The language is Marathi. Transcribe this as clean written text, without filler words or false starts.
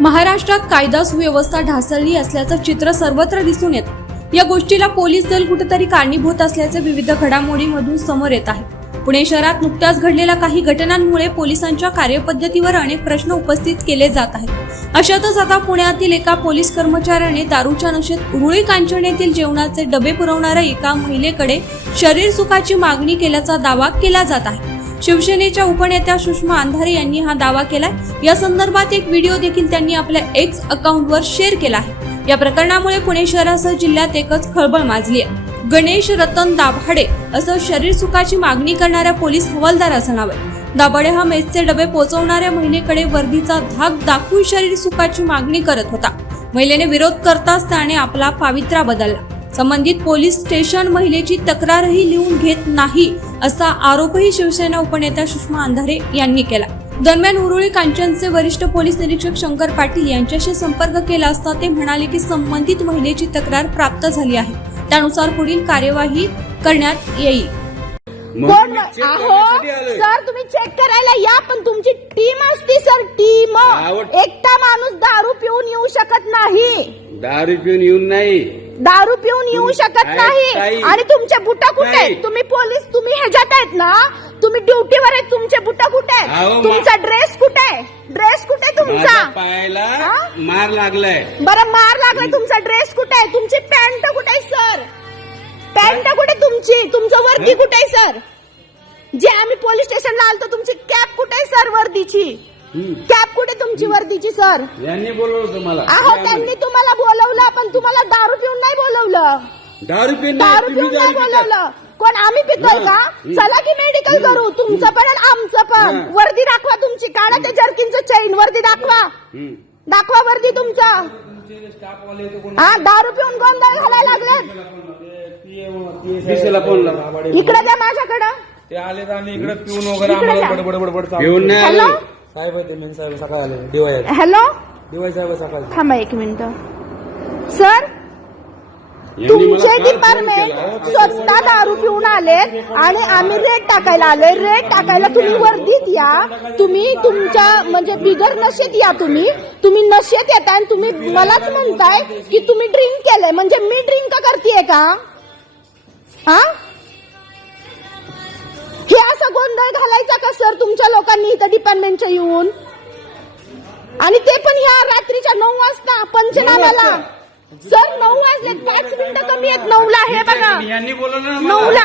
महाराष्ट्रात कायदा सुव्यवस्था ढासळली असल्याचं चित्र सर्वत्र दिसून येतं। या गोष्टीला पोलीस दल कुठेतरी कारणीभूत असल्याचे विविध घडामोडींमधून समोर येत आहे। पुणे शहरात नुकत्याच घडलेल्या काही घटनांमुळे पोलिसांच्या कार्यपद्धतीवर अनेक प्रश्न उपस्थित केले जात आहेत। अशातच आता पुण्यातील एका पोलीस कर्मचाऱ्याने दारूच्या नशेत उरुळी कांचन येथील जेवणाचे डबे पुरवणाऱ्या एका महिलेकडे शरीर सुखाची मागणी केल्याचा दावा केला जात आहे। शिवसेनेच्या उपनेत्या सुषमा अंधारे यांनी हा दावा केलाय। या संदर्भात एक व्हिडिओ देखील त्यांनी आपल्या एक्स अकाउंटवर शेअर केला आहे। या प्रकरणामुळे पुणे शहरासह जिल्ह्यात एकच खळबळ माजली आहे। गणेश रतन दाभाडे असं शरीर सुखाची मागणी करणाऱ्या पोलीस हवालदाराचं नाव आहे। दाभाडे हा मेसचे डबे पोहोचवणाऱ्या महिलेकडे वर्दीचा धाक दाखवून शरीर सुखाची मागणी करत होता। महिलेने विरोध करताच त्याने आपला पावित्रा बदलला। संबंधित पोलीस स्टेशन महिलेची तक्रारही लिहून घेत नाही असा आरोपही शिवसेना उपनेत्या सुषमा अंधारे यांनी केला। दरम्यान उरुळी कांचनचे वरिष्ठ पोलीस निरीक्षक शंकर पाटील यांच्याशी संपर्क केला असता ते म्हणाले की संबंधित महिलेची तक्रार प्राप्त झाली आहे, त्यानुसार पुढील कार्यवाही करण्यात येईल। कोण अहो सर, तुम्ही चेक करायला या, पण तुमची टीम असती सर, टीम। एकटा माणूस दारू पिऊन येऊ शकत नाही, दारू पिऊन येऊन नाही, दारू पिऊन येऊ शकत नाही। आणि तुमचे बुटा कुठे आहेत? तुम्ही पोलीस, तुम्ही ह्याच्यात आहेत ना, तुम्ही ड्युटीवर आहेत, तुमचे बुटा कुठे आहे? तुमचा ड्रेस कुठे आहे? ड्रेस कुठे आहे तुमचा? पायाला मार लागलाय। बरं, मार लागलाय, तुमचा ड्रेस कुठे आहे? तुमची पॅन्ट कुठे आहे सर? पॅन्ट कुठे तुमची? तुमचं वर्दी कुठे आहे सर? जे आम्ही पोलीस स्टेशनला आलतो, तुमची कॅप कुठे आहे सर? वर्दीची कॅप कुठे तुमची वर्दीची सर? यांनी बोलवलं तुम्हाला? अहो, त्यांनी तुम्हाला बोलवलं, पण तुम्हाला दारू पिऊन नाही बोलवलं। दारू पिऊन नाही बोलवलं। कोण आम्ही पितोय का? चला की मेडिकल करू, तुमचं पण आणि आमचं पण। वर्दी दाखवा तुमची, काढा ते जर्किनचं चैन, वर्दी दाखवा, दाखवा वर्दी तुमचा। हा, दारू पिऊन गोंधळ घालायला लागलेत। इकडे द्या माझ्याकडं। ते आले आणि इकडे पिऊन वगैरे आम्हाला बडबड पिऊन नाही हॅलो साहेब आहे, ते साहेब सकाळी आले, डीवाय हॅलो डीवाय साहेब सकाळी। थांबा एक मिनिट सर, तुमचे डिपार्टमेंट स्वतः दारू पिऊन आले आणि आम्ही रेट टाकायला आलोय। रेट टाकायला तुम्ही वर्दीत या, तुम्ही तुमच्या म्हणजे बिगर नशेत या, तुम्ही नशेत येताय आणि तुम्ही मलाच म्हणताय की तुम्ही ड्रिंक केलंय, म्हणजे मी ड्रिंक करतेय का? हा, हे असं गोंधळ घालायचा का सर तुमच्या लोकांनी इथं डिपार्टमेंटच्या येऊन? आणि ते पण ह्या रात्रीच्या 9 वाजता पंचनाम्याला। सर 9 वाजले, 5 मिनिटं कमी आहेत 9ला, हे बघा 9ला।